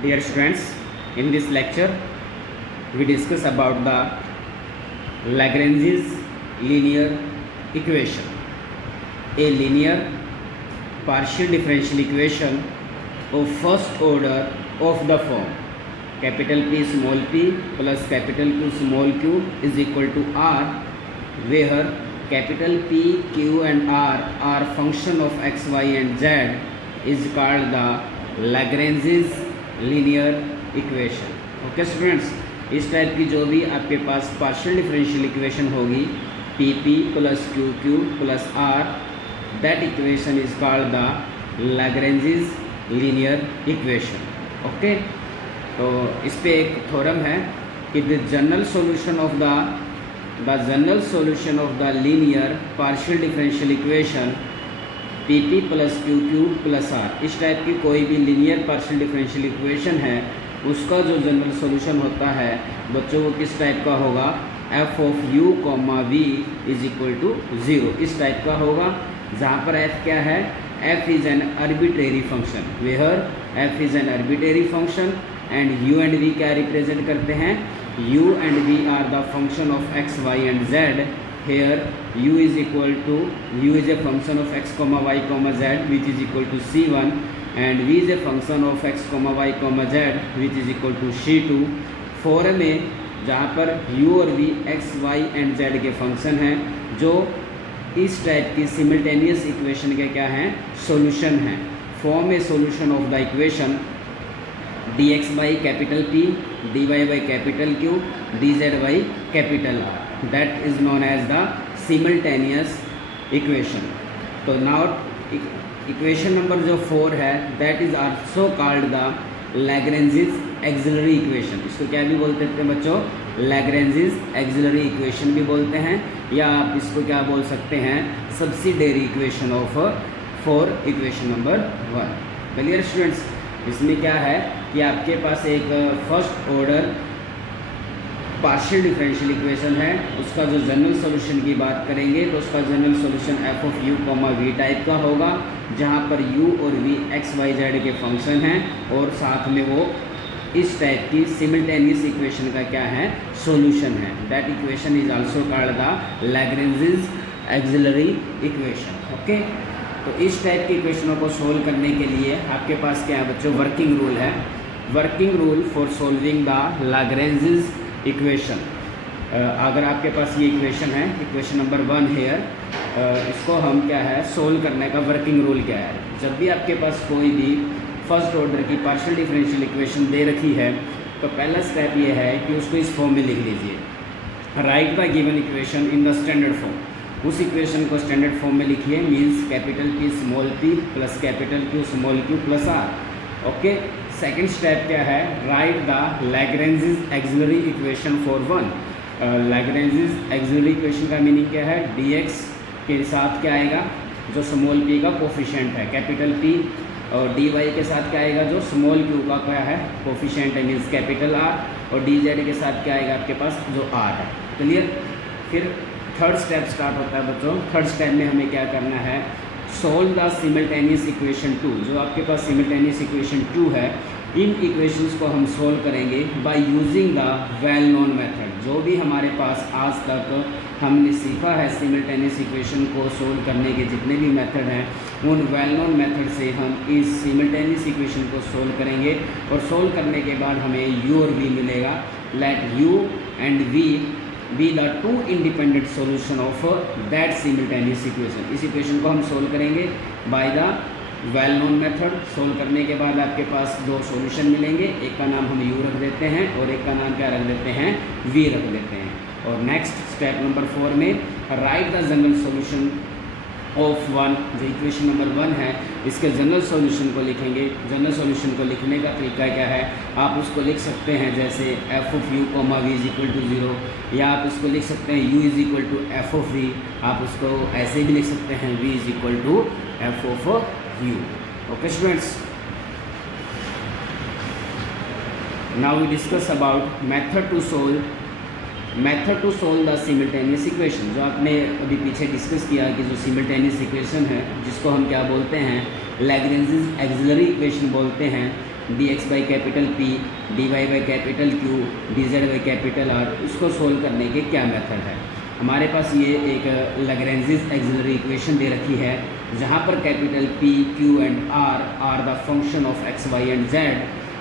Dear students, in this lecture we discuss about the Lagrange's linear equation. A linear partial differential equation of first order of the form capital P small p plus capital Q small q is equal to R, where capital P, Q and R are function of x, y and z is called the Lagrange's linear equation. Okay students, इस type की जो भी आपके पास partial differential equation होगी p p plus q q plus r, that equation is called the Lagrange's linear equation. Okay, तो इस पे एक थ्योरम है कि the general solution of the linear partial differential equation p p plus q q plus r, इस type की कोई भी लीनियर पार्शियल डिफरेंशियल इक्वेशन है उसका जो जनरल सॉल्यूशन होता है बच्चों वो किस टाइप का होगा, f of you comma we is equal to 0, इस टाइप का होगा. जहाँ पर एफ क्या है, f is an arbitrary function, where f is an arbitrary function and u and v क्या रिप्रेजेंट करते हैं, u and v are the function of x y and z. Here u is a function of x comma y comma z which is equal to c1 and v is a function of x comma y comma z which is equal to c2. Form में जहाँ पर u और v x y एंड z के function हैं जो इस type की सिमिल्टेनियस इक्वेशन के क्या हैं, सॉल्यूशन हैं. Form A solution of the equation dx by capital P, dy by capital Q, dz by capital R. That is known as the simultaneous equation. तो now equation number जो 4 है that is also called the Lagrange's auxiliary equation. इसको क्या भी बोलते हैं बच्चों, Lagrange's auxiliary equation भी बोलते हैं, या आप इसको क्या बोल सकते हैं, subsidiary equation of for equation number 1. Clear students, इसमें क्या है कि आपके पास एक first order partial differential equation है, उसका जो जनरल सॉल्यूशन की बात करेंगे तो उसका general solution f of you comma v type का होगा, जहाँ पर यू और वी एक्स वाई जेड के फंक्शन हैं और साथ में वो इस टाइप की सिमिल्टेनियस इक्वेशन का क्या है, सॉल्यूशन है. That equation is also called the Lagrange's auxiliary equation. Okay, तो इस टाइप की इक्वेशनों को सोल्व करने के लिए आपके पास क्या है बच्चों, वर्किंग रूल है. Working rule for solving the Lagrange's equation. अगर आपके पास ये इक्वेशन है, इक्वेशन नंबर 1 हेयर, इसको हम क्या है सोल्व करने का वर्किंग रूल क्या है. जब भी आपके पास कोई भी फर्स्ट ऑर्डर की पार्शियल डिफरेंशियल इक्वेशन दे रखी है तो पहला स्टेप ये है कि उसको इस फॉर्म में लिख लीजिए. Right the given equation in the standard form. उस इक्वेशन को स्टैंडर्ड फॉर्म में लिखिए, means capital P small p plus capital Q small q plus r. Okay, second step क्या है, right the Lagrange's auxiliary equation for 1. Lagrange's auxiliary equation का meaning क्या है, dx के साथ क्या आएगा, जो स्मॉल p का कोफिशिएंट है कैपिटल P, और dy के साथ क्या आएगा, जो स्मॉल q का क्या है कोफिशिएंट है मीन्स कैपिटल R, और dz के साथ क्या आएगा आपके पास जो r है. क्लियर. फिर थर्ड स्टेप स्टार्ट होता है बच्चों. थर्ड स्टेप में हमें क्या करना है, सोल्व द सिमिल्टेनियस इक्वेशन 2. जो आपके पास सिमिल्टेनियस इक्वेशन 2 है, इन इक्वेशंस को हम सोल्व करेंगे by using the well known method. जो भी हमारे पास आज तक हमने सीखा है सिमिल्टेनियस इक्वेशन को सोल्व करने के जितने भी मेथड हैं, उन वेल नोन मेथड से हम इस सिमिल्टेनियस इक्वेशन को सोल्व करेंगे और सोल्व करने के बाद हमें u और v मिलेगा. Let u and v be the two independent solution of that simultaneous equation. इस इक्वेशन को हम सोल्व करेंगे by the well known method. Solve करने के बाद आपके पास दो सॉल्यूशन मिलेंगे, एक का नाम हम u रख देते हैं और एक का नाम क्या रख देते हैं, v रख देते हैं. और नेक्स्ट स्टेप नंबर 4 में right the general solution of 1. जो इक्वेशन नंबर 1 है इसके जनरल सॉल्यूशन को लिखेंगे. जनरल सॉल्यूशन को लिखने का तरीका क्या है, आप उसको लिख सकते हैं जैसे F of you comma we is equal to 0, या आप इसको लिख सकते हैं u is equal to F of V. आप उसको ऐसे भी लिख सकते हैं v is equal to F of u. Okay students, now we discuss about method to solve the simultaneous equation. जो आपने अभी पीछे डिस्कस किया कि जो सिमिल्टेनियस इक्वेशन है जिसको हम क्या बोलते हैं, लैग्रेंजेस ऑक्सिलरी इक्वेशन बोलते हैं, dx by capital P, dy by capital Q, dz by capital R, इसको सोल्व करने के क्या मेथड है। हमारे पास ये एक लैग्रेंजेस एक्सिलरी इक्वेशन दे रखी है जहाँ पर capital P, Q and R are the function of x, y एंड z।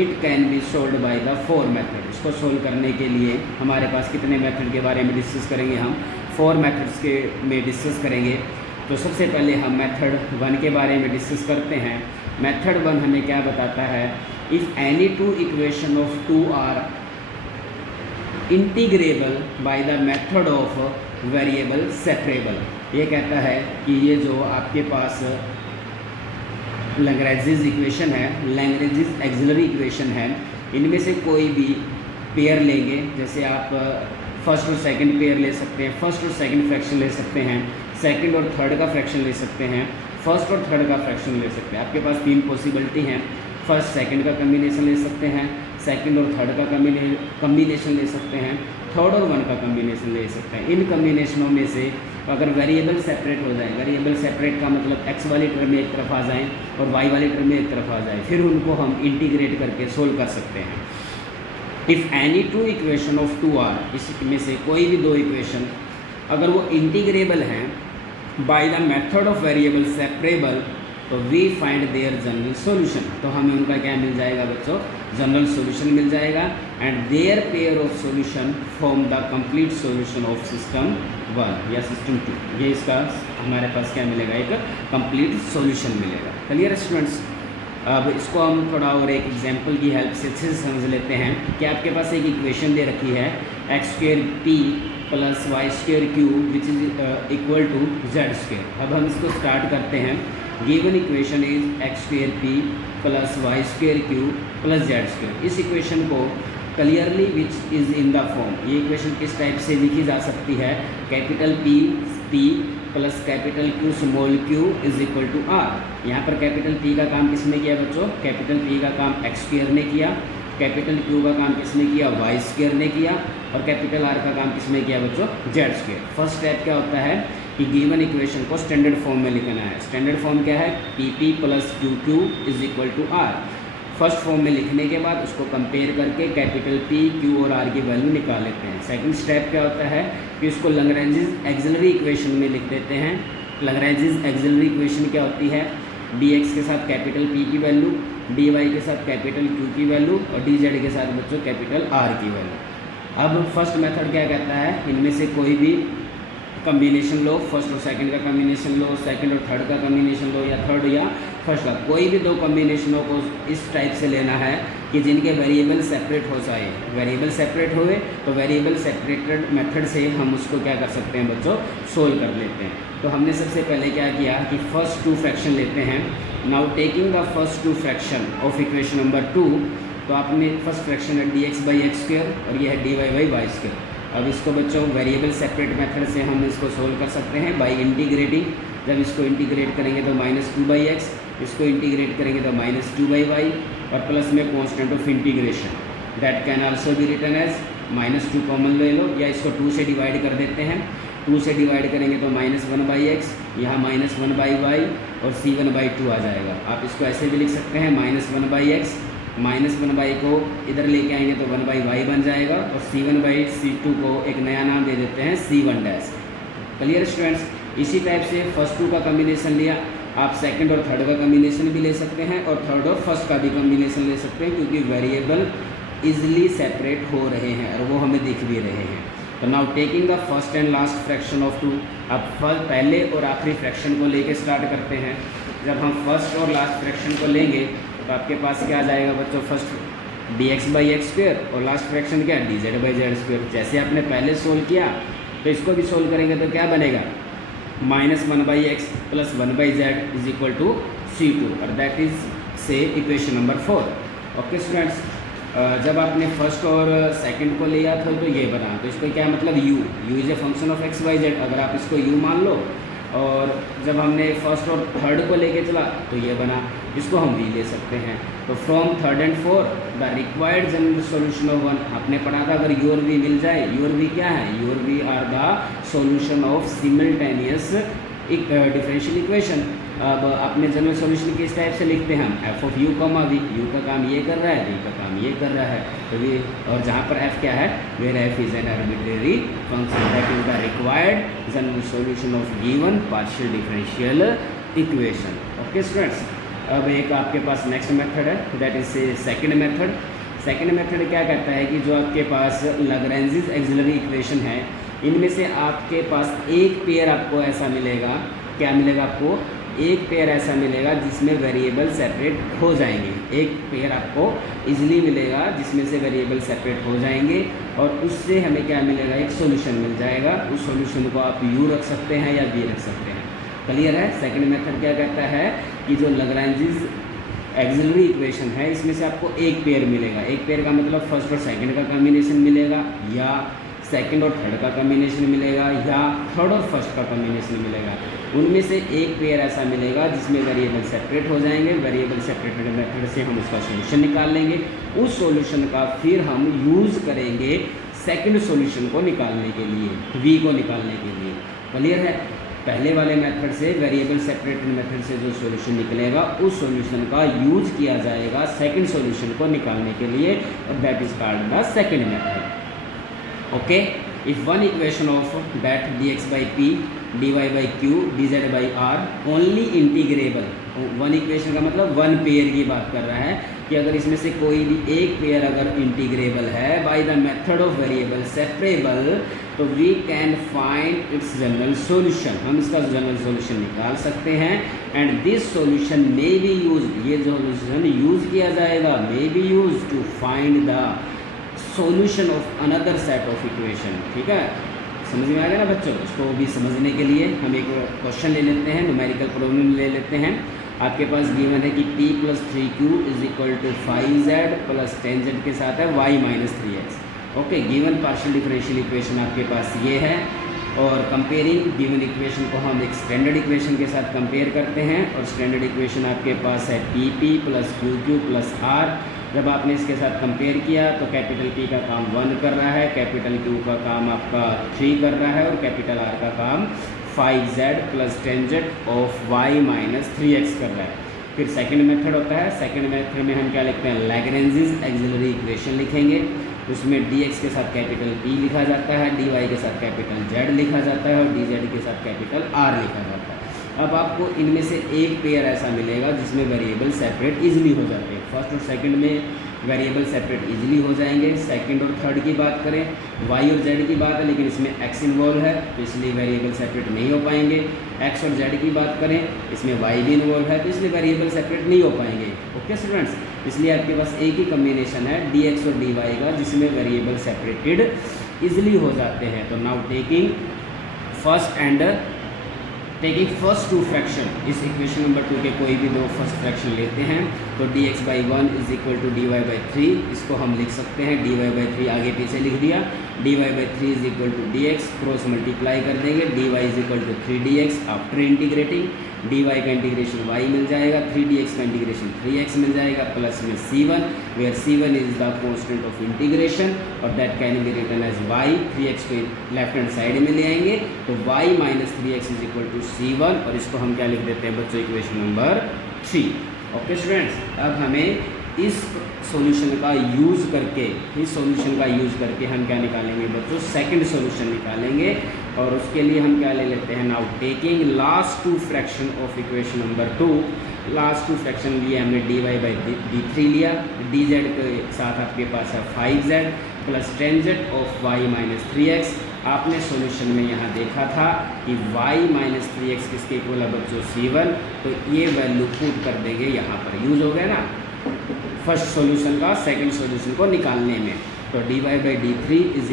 It can be solve by the 4 method. इसको सोल्व करने के लिए हमारे पास कितने मेथड के बारे में डिस्कस करेंगे, हम 4 मेथड्स के में डिस्कस करेंगे। तो सबसे पहले हम मेथड 1 के बारे में डिस्कस करते हैं। मेथड 1 हमें क्या बताता है, if any two equation of 2 R integrable bye the method of variable separable. ये कहता है कि ये जो आपके पास लैग्रेंजेस इक्वेशन है, लैग्रेंजेस एक्सिलरी इक्वेशन है, इनमें से कोई भी पेयर लेंगे, जैसे आप फर्स्ट और सेकंड पेयर ले सकते हैं, फर्स्ट और सेकंड फ्रैक्शन ले सकते हैं, सेकंड और थर्ड का फ्रैक्शन ले सकते हैं, फर्स्ट और थर्ड का फ्रैक्शन ले सकते हैं। आपके पास 3 पॉसिबिलिटी हैं। फर्स्ट सेकंड का कम्बिनेशन ले सकते हैं, सेकंड और थर्ड का कम्बिनेशन ले सकते हैं, थर्ड और 1 का कम्बिनेशन ले सकते हैं। इन कम्बिनेशनों में से अगर वेरिएबल सेपरेट हो जाए, वेरिएबल सेपरेट का मतलब x वाली टर्म में एक तरफ आ जाएँ और y वाली टर्म में एक तरफ आ जाए, फिर उनको हम इंटीग्रेट करके सोल्व कर सकते हैं। If any two equation of 2 are, इसमें से कोई भी 2 इक्वेशन अगर वो इंटीग्रेबल हैं by the method of variable separable, तो we find their general solution. तो हमें उनका क्या मिल जाएगा बच्चों, जनरल सॉल्यूशन मिल जाएगा। And their pair of solution form the complete solution of system 1 या सिस्टम 2। ये इसका हमारे पास क्या मिलेगा, एक कंप्लीट सॉल्यूशन मिलेगा। Clear students. अब इसको हम थोड़ा और एक एग्जांपल की हेल्प से अच्छे से समझ लेते हैं कि आपके पास एक इक्वेशन दे रखी है x² p plus y² q which is equal to z²। अब हम इसको स्टार्ट करते हैं। Given equation is x² p plus y² q plus z²। इस इक्वेशन को clearly which is in the form, ये इक्वेशन किस टाइप से लिखी जा सकती है, capital P plus capital Q small q is equal to R। यहाँ पर कैपिटल P का काम किसने किया बच्चों, कैपिटल P का काम x² ने किया, कैपिटल Q का काम किसने किया, y² ने किया, और कैपिटल R का काम किसने किया बच्चों, z²। फर्स्ट स्टेप क्या होता है कि गिवन इक्वेशन को स्टैंडर्ड फॉर्म में लिखना है। स्टैंडर्ड फॉर्म क्या है, PP plus QQ is equal to R। First form में लिखने के बाद उसको कंपेयर करके कैपिटल P, Q और R की वैल्यू निकाल लेते हैं। सेकंड स्टेप क्या होता है कि उसको लैग्रेंजेस एक्सिलरी इक्वेशन में लिख देते हैं। लैग्रेंजेस एक्सिलरी इक्वेशन क्या होती है, dx के साथ कैपिटल P की वैल्यू, dy के साथ कैपिटल Q की वैल्यू और dz के साथ बच्चों कैपिटल R की वैल्यू। अब फर्स्ट मेथड क्या कहता है, इनमें से कोई भी कम्बिनेशन लो, फर्स्ट और सेकंड का कम्बिनेशन लो, सेकंड और थर्ड का कम्बिनेशन लो, या थर्ड या फर्स्ट का, कोई भी 2 कम्बिनेशनों को इस टाइप से लेना है कि जिनके वेरिएबल सेपरेट हो जाए। वेरिएबल सेपरेट हुए तो वेरिएबल सेपरेटेड मेथड से हम उसको क्या कर सकते हैं बच्चों, सोल्व कर लेते हैं। तो हमने सबसे पहले क्या किया कि फर्स्ट 2 फ्रैक्शन लेते हैं। Now taking the first 2 fraction of equation number 2, तो आपने फर्स्ट फ्रैक्शन है dx बाई x² और ये है dy बाई y²। अब इसको बच्चों वेरिएबल सेपरेट मेथड से हम इसको सोल्व कर सकते हैं बाई इंटीग्रेटिंग। जब इसको इंटीग्रेट करेंगे तो -2/x, इसको इंटीग्रेट करेंगे तो -2/y, और प्लस में constant of integration that can also be written as -2 common ले लो, या इसको 2 से डिवाइड कर देते हैं। 2 से डिवाइड करेंगे तो -1/x, यहाँ -1/y और c1/2 आ जाएगा। आप इसको ऐसे भी लिख सकते हैं -1/x, -1/y को इधर लेके आएंगे तो 1/y बन जाएगा, और c1/c2 को एक नया नाम दे देते हैं c1'। Clear students. इसी टाइप से फर्स्ट 2 का कम्बिनेशन लिया, आप सेकंड और थर्ड का कम्बिनेशन भी ले सकते हैं, और थर्ड और फर्स्ट का भी कम्बिनेशन ले सकते हैं, क्योंकि वेरिएबल इजली सेपरेट हो रहे हैं और वो हमें दिख भी रहे हैं। तो now taking the first and last fraction of 2, अब पहले और आखिरी फ्रैक्शन को लेके स्टार्ट करते हैं। जब हम फर्स्ट और लास्ट फ्रैक्शन को लेंगे तो आपके पास क्या आ जाएगा बच्चों, फर्स्ट dx बाई x² और लास्ट फ्रैक्शन क्या, dz बाई z²। जैसे आपने पहले सोल्व किया तो इसको भी सोल्व करेंगे तो क्या बनेगा, -1/x plus 1/z is equal to c2, और दैट इज से इक्वेशन नंबर 4। Okay students. जब आपने फर्स्ट और सेकंड को लिया था तो ये बना, तो इसको क्या मतलब u is a function of x y z, अगर आप इसको u मान लो। और जब हमने फर्स्ट और थर्ड को लेके चला तो ये बना, इसको हम v ले सकते हैं। तो from third and fourth the required general solution of 1, आपने पढ़ा था अगर u और v मिल जाए, u और v क्या है, u और v are the solution of simultaneous differential equation. अब अपने जनरल सॉल्यूशन किस टाइप से लिखते हैं हम, f of you comma v, u का काम ये कर रहा है, वी का काम ये कर रहा है, तो वी, और जहाँ पर एफ क्या है, where f is an arbitrary function that is the required general solution of given partial differential equation. Okay students, अब एक आपके पास नेक्स्ट मेथड है, that is second method. Second method क्या कहता है कि जो आपके पास लैग्रेंज एक्सिलरी इक्वेशन है, इनमें से आपके पास एक पेयर आपको ऐसा मिलेगा, क्या मिलेगा आपको, एक पेयर ऐसा मिलेगा जिसमें वेरिएबल सेपरेट हो जाएंगे। एक पेयर आपको इजीली मिलेगा जिसमें से वेरिएबल सेपरेट हो जाएंगे, और उससे हमें क्या मिलेगा, एक सॉल्यूशन मिल जाएगा। उस सॉल्यूशन को आप यू रख सकते हैं या बी रख सकते हैं। क्लियर है। सेकंड मेथड क्या कहता है कि जो लैग्रेंज एक्सिलरी इक्वेशन है, इसमें से आपको एक पेयर मिलेगा। एक पेयर का मतलब फर्स्ट और सेकंड का कॉम्बिनेशन मिलेगा, या सेकंड और थर्ड का कॉम्बिनेशन मिलेगा, या थर्ड और फर्स्ट का कॉम्बिनेशन मिलेगा। उनमें से एक पेयर ऐसा मिलेगा जिसमें वेरिएबल सेपरेट हो जाएंगे। वेरिएबल सेपरेटेड मेथड से हम उसका सॉल्यूशन निकाल लेंगे। उस सॉल्यूशन का फिर हम यूज़ करेंगे सेकंड सॉल्यूशन को निकालने के लिए, वी को निकालने के लिए। क्लियर है। पहले वाले मेथड से, वेरिएबल सेपरेटेड मेथड से जो सॉल्यूशन निकलेगा, उस सॉल्यूशन का यूज किया जाएगा सेकंड सॉल्यूशन को निकालने के लिए, और that is called the second method. Okay, if one equation of that dx by p dy by q dz by r only integrable, one equation का मतलब वन पेयर की बात कर रहा है कि अगर इसमें से कोई भी एक पेयर अगर इंटीग्रेबल है by the method of variable separable, तो we can find its general solution. हम इसका जनरल सॉल्यूशन निकाल सकते हैं। And this solution may be use, ये जो सॉल्यूशन यूज किया जाएगा, may be use to find the solution of another set of equation. ठीक है, समझ में आ गया ना बच्चों। इसको भी समझने के लिए हम एक क्वेश्चन ले लेते हैं, न्यूमेरिकल प्रॉब्लम ले लेते हैं। आपके पास गिवन है कि p + 3q = 5z + 10z के साथ है y - 3x। Okay, given partial differential equation आपके पास ये है, और कंपेयरिंग गिवन इक्वेशन को हम एक स्टैंडर्ड इक्वेशन के साथ कंपेयर करते हैं। और स्टैंडर्ड इक्वेशन आपके पास है pp + qq + r। जब आपने इसके साथ कंपेयर किया तो कैपिटल P का काम 1 कर रहा है, कैपिटल Q का काम आपका 3 कर रहा है, और कैपिटल R का काम 5z + 10z of y - 3x कर रहा है। फिर सेकंड मेथड होता है। सेकंड मेथड में हम क्या लिखते हैं, लैग्रेंज एक्सिलरी इक्वेशन लिखेंगे। उसमें dx के साथ कैपिटल P लिखा जाता है, dy के साथ कैपिटल Z लिखा जाता है, और dz के साथ कैपिटल R लिखा जाता है। अब आपको इनमें से एक पेयर ऐसा मिलेगा जिसमें वेरिएबल सेपरेट इजीली हो जाते हैं। फर्स्ट और सेकंड में वेरिएबल सेपरेट इजीली हो जाएंगे। सेकंड और थर्ड की बात करें, y और z की बात है, लेकिन इसमें x इन्वॉल्व है तो इसलिए वेरिएबल सेपरेट नहीं हो पाएंगे। x और z की बात करें, इसमें y भी इन्वॉल्व है तो इसलिए वेरिएबल सेपरेट नहीं हो पाएंगे। ओके स्टूडेंट्स, इसलिए आपके पास एक ही कम्बिनेशन है dx और dy का जिसमें वेरिएबल सेपरेटेड इजीली हो जाते हैं। तो now taking first two fraction, इस इक्वेशन नंबर 2 के कोई भी दो फर्स्ट फ्रैक्शन लेते हैं तो dx by 1 = dy by 3। इसको हम लिख सकते हैं dy by 3 आगे पीछे लिख दिया, dy by 3 = dx, cross multiply कर देंगे, dy = 3dx। After integrating dy का इंटीग्रेशन y मिल जाएगा, 3dx का इंटीग्रेशन 3x मिल जाएगा, प्लस में c1, where c1 is the constant of integration, और that can be written as y। 3x को left hand side में ले आएंगे तो y - 3x = c1, और इसको हम क्या लिख देते हैं बच्चों, इक्वेशन नंबर 3। ओके स्टूडेंट्स, अब हमें इस सॉल्यूशन का यूज़ करके हम क्या निकालेंगे बच्चों, सेकंड सॉल्यूशन निकालेंगे। और उसके लिए हम क्या ले लेते हैं, now taking last two fraction of equation number 2। Last two fraction लिए हमने dy by d3 लिया, dz के साथ आपके पास है 5z + 10z of y - 3x। आपने सॉल्यूशन में यहाँ देखा था कि y - 3x किसके इक्वल है बच्चों, c1, तो ये वैल्यू पुट कर देंगे यहाँ पर। यूज हो गया ना फर्स्ट सॉल्यूशन का सेकंड सॉल्यूशन को निकालने में। तो dy by d3 =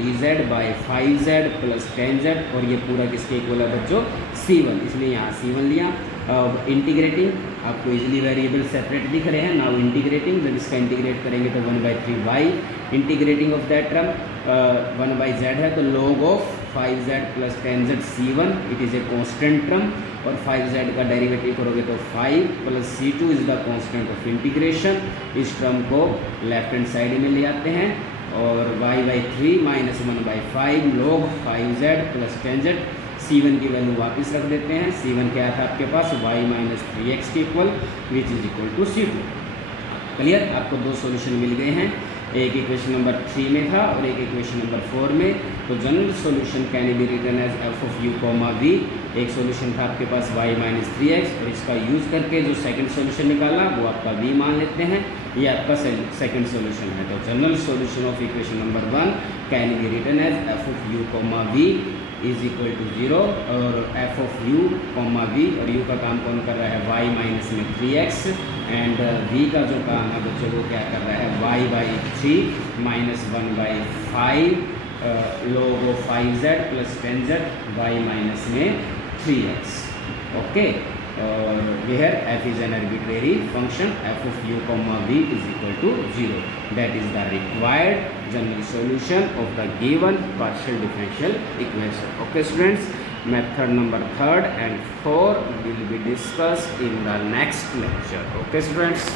dz by 5z + 10z, और ये पूरा किसके इक्वल है बच्चों, c1, इसलिए यहाँ c1 लिया। अब इंटीग्रेटिंग, आपको इजीली वेरिएबल सेपरेट दिख रहे हैं। नाउ इंटीग्रेटिंग, जब इसका इंटीग्रेट करेंगे तो 1/3y, integrating of that term 1/z है तो log of 5z + 10z c1, it is a constant term, और 5z का डेरिवेटिव करोगे तो 5 + c2 is the constant of integration. इस टर्म को लेफ्ट हैंड साइड में ले आते हैं, और y/3 - 1/5 log 5z + 10z C1 की वैल्यू वापस रख देते हैं। C1 क्या था आपके पास, y माइनस 3x के equal, which is equal to C2। Clear, आपको दो सॉल्यूशन मिल गए हैं, एक इक्वेशन नंबर 3 में था और एक इक्वेशन नंबर 4 में। तो general solution can be written as f of you comma v. एक सॉल्यूशन था आपके पास y माइनस 3x, और इसका यूज़ करके जो सेकंड सॉल्यूशन निकाला वो आपका v मान लेते हैं, ये आपका सेकंड सॉल्यूशन है। तो general solution of equation number 1 can be written as f of you comma we is equal to 0, और f of you comma v, और यू का काम कौन कर रहा है, y माइनस में 3x, एंड v का जो काम है बच्चों को क्या कर रहा है, y by 3 minus 1 by 5 log of 5z plus 10z, y minus में 3x। ओके, और where f is an arbitrary function, f of u comma v is equal to 0. That is the required general solution of the given partial differential equation. Okay students, method number 3rd and 4 will be discussed in the next lecture. Okay students.